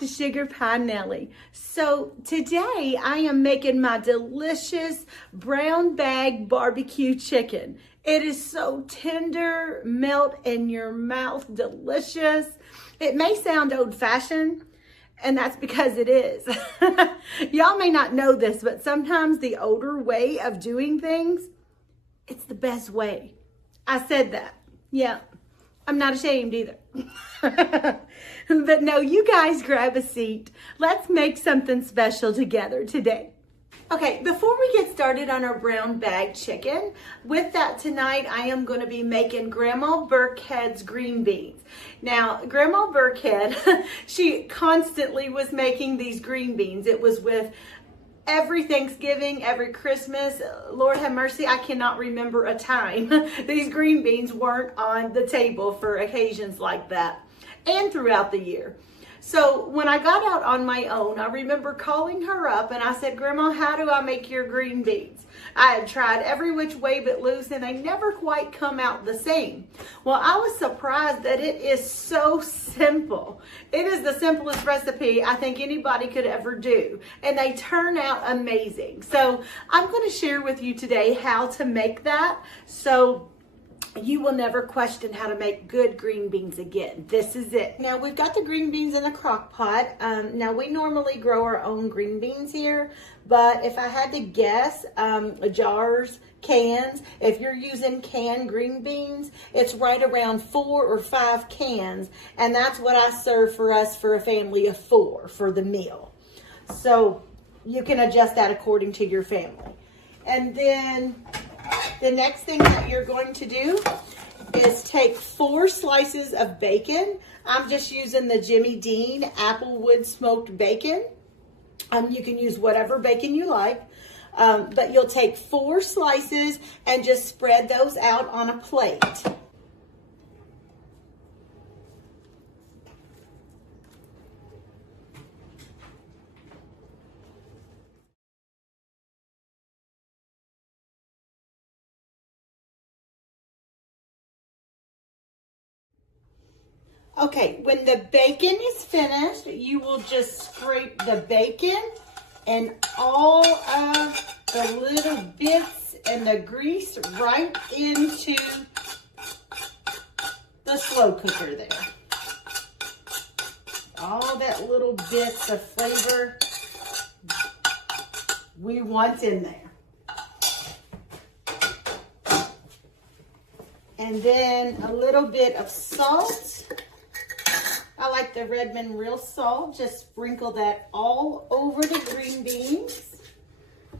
to Sugar Pie Nellie. So today I am making my delicious brown bag barbecue chicken. It is so tender, melt in your mouth, delicious. It may sound old-fashioned, and that's because it is. Y'all may not know this, but sometimes the older way of doing things, it's the best way. I said that. Yeah, I'm not ashamed either. But no, you guys grab a seat. Let's make something special together today. Okay, before we get started on our brown bag chicken, with that tonight, I am going to be making Grandma Burkhead's green beans. Now, Grandma Burkhead, she constantly was making these green beans. It was with every Thanksgiving, every Christmas. Lord have mercy, I cannot remember a time these green beans weren't on the table for occasions like that, and throughout the year. So when I got out on my own, I remember calling her up and I said, Grandma, how do I make your green beans? I had tried every which way but loose and they never quite come out the same. Well, I was surprised that it is so simple. It is the simplest recipe I think anybody could ever do. And they turn out amazing. So I'm going to share with you today how to make that. So you will never question how to make good green beans again. This is it. Now we've got the green beans in a crock pot. Now we normally grow our own green beans here, but if I had to guess, jars, cans, if you're using canned green beans, it's right around 4 or 5 cans, and that's what I serve for us for a family of 4 for the meal. So you can adjust that according to your family. And then the next thing that you're going to do is take 4 slices of bacon. I'm just using the Jimmy Dean Applewood smoked bacon. You can use whatever bacon you like, but you'll take 4 slices and just spread those out on a plate. Okay, when the bacon is finished, you will just scrape the bacon and all of the little bits and the grease right into the slow cooker there. All that little bits of flavor we want in there. And then a little bit of salt. I like the Redmond real salt. Just sprinkle that all over the green beans.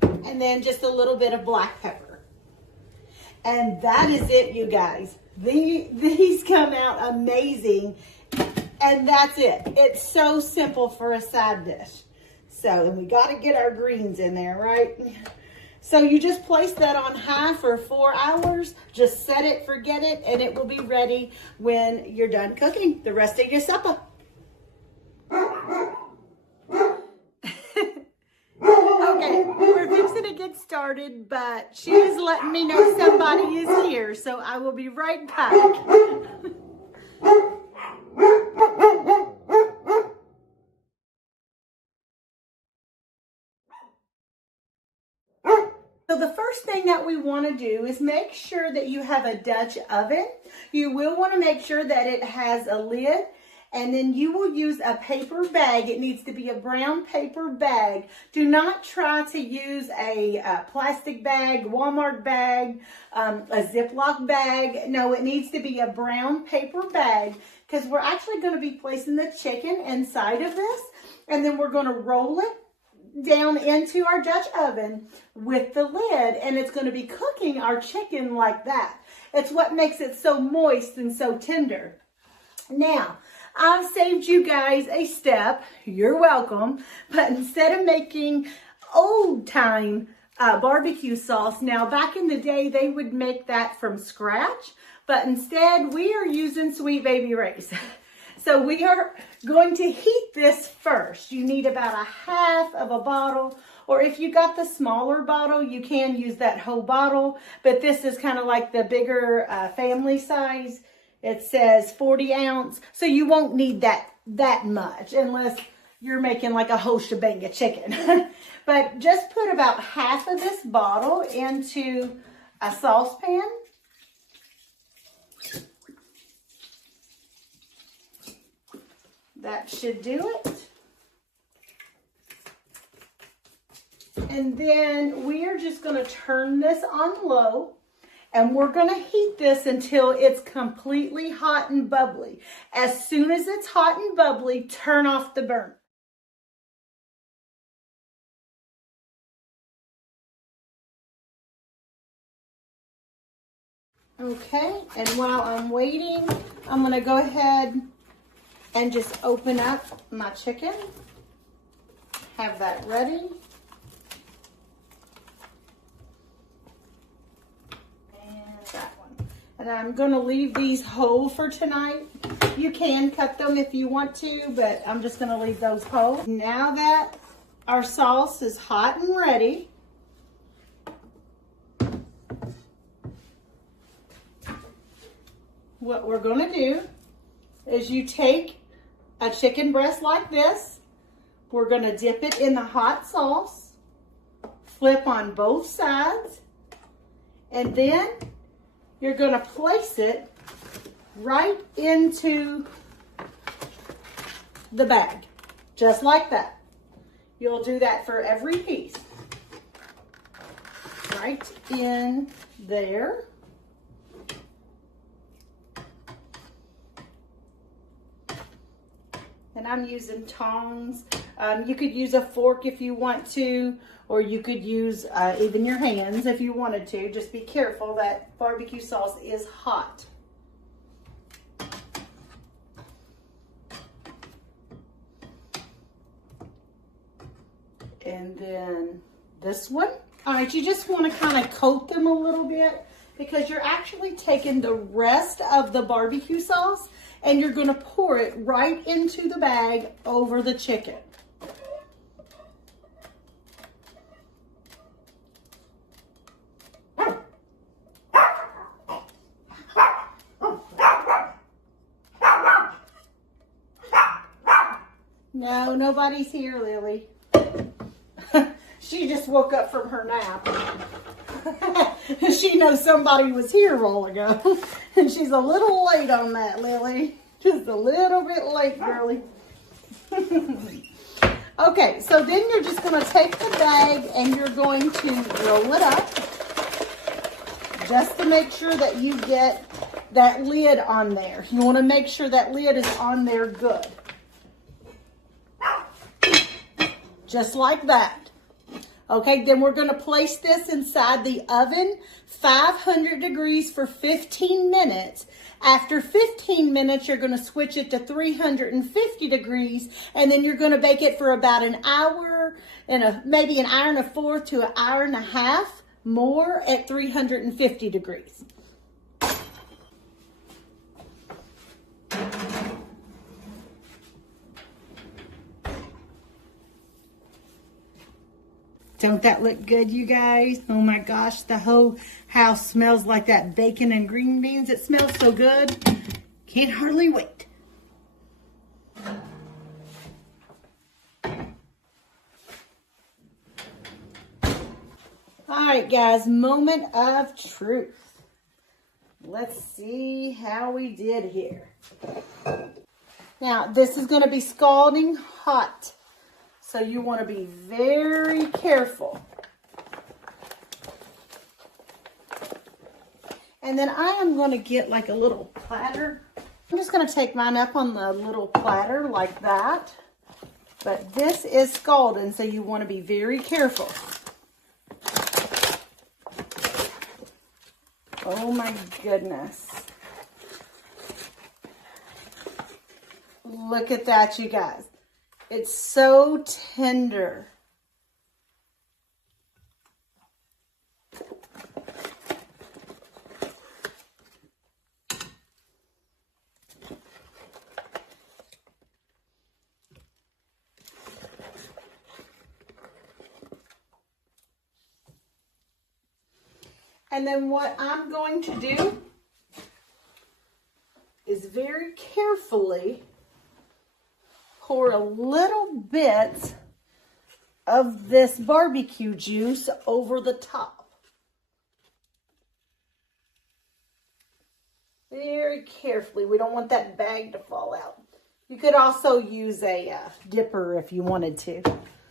And then just a little bit of black pepper. And that is it, you guys. These come out amazing. And that's it. It's so simple for a side dish. So, and we got to get our greens in there, right? So you just place that on high for 4 hours, just set it, forget it, and it will be ready when you're done cooking the rest of your supper. Okay, we're fixing to get started, but she is letting me know somebody is here, so I will be right back. So the first thing that we want to do is make sure that you have a Dutch oven. You will want to make sure that it has a lid, and then you will use a paper bag. It needs to be a brown paper bag. Do not try to use a plastic bag, Walmart bag, a Ziploc bag. No, it needs to be a brown paper bag because we're actually going to be placing the chicken inside of this, and then we're going to roll it down into our Dutch oven with the lid, and it's going to be cooking our chicken like that. It's what makes it so moist and so tender. Now, I've saved you guys a step. You're welcome. But instead of making old-time barbecue sauce, now back in the day, they would make that from scratch, but instead we are using Sweet Baby Ray's. So we are going to heat this first. You need about a half of a bottle, or if you got the smaller bottle, you can use that whole bottle, but this is kind of like the bigger family size. It says 40 ounce, so you won't need that much unless you're making like a whole shebang of chicken. But just put about half of this bottle into a saucepan. That should do it. And then we are just going to turn this on low, and we're going to heat this until it's completely hot and bubbly. As soon as it's hot and bubbly, turn off the burner. Okay, and while I'm waiting, I'm going to go ahead and just open up my chicken. Have that ready. And that one. And I'm going to leave these whole for tonight. You can cut them if you want to, but I'm just going to leave those whole. Now that our sauce is hot and ready, what we're going to do is you take a chicken breast like this. We're going to dip it in the hot sauce, flip on both sides, and then you're going to place it right into the bag, just like that. You'll do that for every piece. Right in there. And I'm using tongs. You could use a fork if you want to, or you could use even your hands if you wanted to. Just be careful that barbecue sauce is hot. And then this one. All right, you just want to kind of coat them a little bit because you're actually taking the rest of the barbecue sauce and you're going to pour it right into the bag over the chicken. No, nobody's here, Lily. She just woke up from her nap. She knows somebody was here a while ago. And she's a little late on that, Lily. Just a little bit late, girlie. Okay, so then you're just going to take the bag and you're going to roll it up. Just to make sure that you get that lid on there. You want to make sure that lid is on there good. Just like that. Okay, then we're going to place this inside the oven, 500 degrees for 15 minutes. After 15 minutes, you're going to switch it to 350 degrees, and then you're going to bake it for about an hour, and maybe an hour and a fourth to an hour and a half more at 350 degrees. Don't that look good, you guys? Oh my gosh, the whole house smells like that bacon and green beans. It smells so good. Can't hardly wait. All right, guys, moment of truth. Let's see how we did here. Now, this is going to be scalding hot. So you want to be very careful. And then I am going to get like a little platter. I'm just going to take mine up on the little platter like that. But this is scalding, so you want to be very careful. Oh my goodness. Look at that, you guys. It's so tender. And then what I'm going to do is very carefully pour a little bit of this barbecue juice over the top. Very carefully. We don't want that bag to fall out. You could also use a dipper if you wanted to.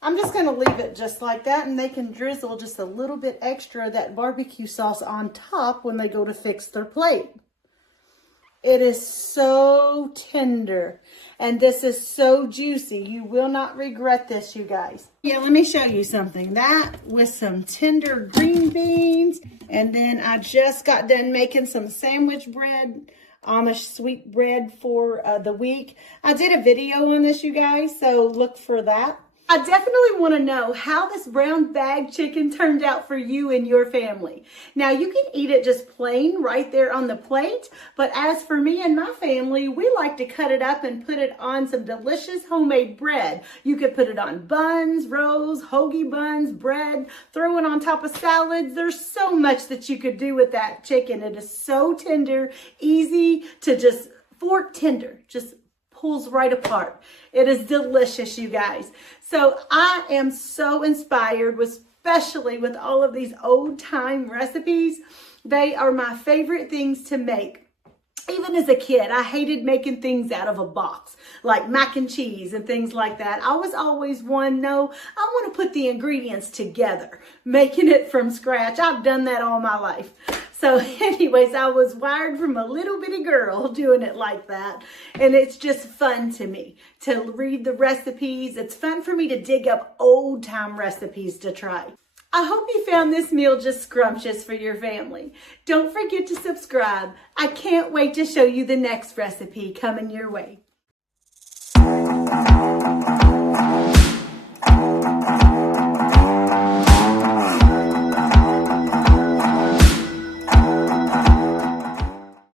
I'm just going to leave it just like that, and they can drizzle just a little bit extra of that barbecue sauce on top when they go to fix their plate. It is so tender, and this is so juicy. You will not regret this, you guys. Yeah, let me show you something. That with some tender green beans, and then I just got done making some sandwich bread, Amish sweet bread for the week. I did a video on this, you guys, so look for that. I definitely want to know how this brown bag chicken turned out for you and your family. Now, you can eat it just plain right there on the plate, but as for me and my family, we like to cut it up and put it on some delicious homemade bread. You could put it on buns, rolls, hoagie buns, bread, throw it on top of salads. There's so much that you could do with that chicken. It is so tender, easy to just fork tender, just pulls right apart. It is delicious, you guys. So I am so inspired, especially with all of these old time recipes. They are my favorite things to make. Even as a kid, I hated making things out of a box, like mac and cheese and things like that. I was always one, no, I want to put the ingredients together, making it from scratch. I've done that all my life. So anyways, I was wired from a little bitty girl doing it like that. And it's just fun to me to read the recipes. It's fun for me to dig up old time recipes to try. I hope you found this meal just scrumptious for your family. Don't forget to subscribe. I can't wait to show you the next recipe coming your way.